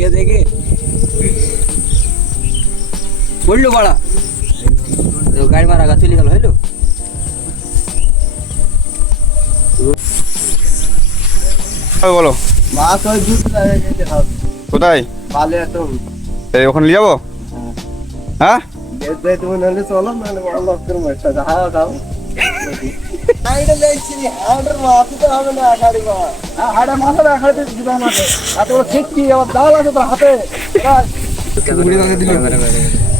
কে দেখে বললো বাড়া গাড়ি মারা গা চলে গেল হইলো বলো মাছ ওই কোথায় বালে তো এই ওখানে নিয়ে যাবো হ্যাঁ দেখবে তুমি নালে চলো নালে বড় লোক করে মাছ খাও খাও আইডা দেখছি হাড়ের মাছ তো হবে না গাড়ি মা হাড়ে মাথা না খাইতে দিবা না এত বড় ঠিক কি আবার দাল আছে তোর হাতে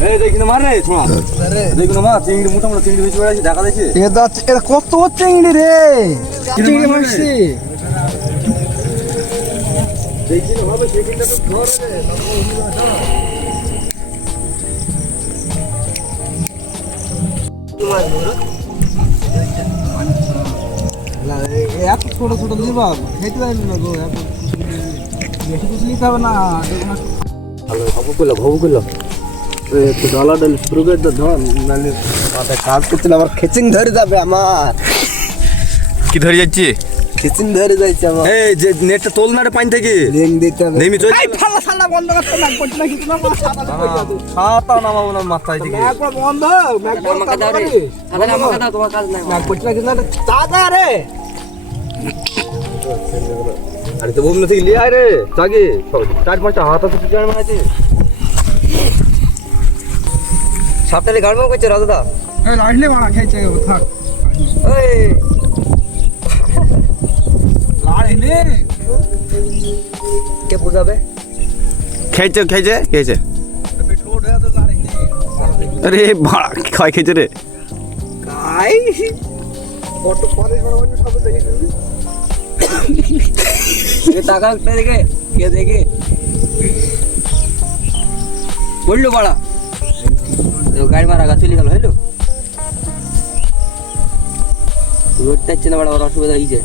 এই দেখি না মার রে ছোড়া দেখি না মা চিংড়ি মোটা মোটা চিংড়ি বেশি বেড়াইছে দেখা দেখি এটা কত চিংড়ি রে চিংড়ি মাছছি দেখি না হবে চিংড়িটা তো ধরে এত ছোট ছোট দিবা খেতে পারবি না গো বেশি কিছু নিতে হবে না ভালো ভাবু করলো একটু ডলা ডাল শুরু করে তো ধর নাহলে মাথায় কাজ করতে না আমার খেচিং ধরে যাবে আমার কি ধরে যাচ্ছি খেচিং ধরে যাচ্ছে আমার এই যে নেটটা তোল না রে পানি থেকে রিং দিতে হবে নেমি চল এই ফালা সালা বন্ধ করতে না করতে না কিছু না ছাতা ছাতা নামাবো না মাথায় থেকে একবার বন্ধ ম্যাক আমাকে দাও রে আমাকে দাও তোমার কাজ নাই ম্যাক করতে না কিছু না দাদা রে আরে তো বন্ধ থেকে লিয়ে আয় রে জাগে 4-5টা হাত আছে তুই জানা আছে সাপটালে গাড়মা করছে রাজদা এই লাইনে মারা খেয়েছে থাক এই লাইনে কে বুঝাবে খেয়েছে পেট্রোল হয়ে তো লাইনে আরে ভাড়া খাই খেয়েছে রে কাই কত পরে অন্য সব দেখেছিস কে টাকা একটা দেখে কে দেখে বললো বাড়া গাড়ি মারা গা চলে গেল হইলো রোডটা হচ্ছে না বাড়া অসুবিধা হয়েছে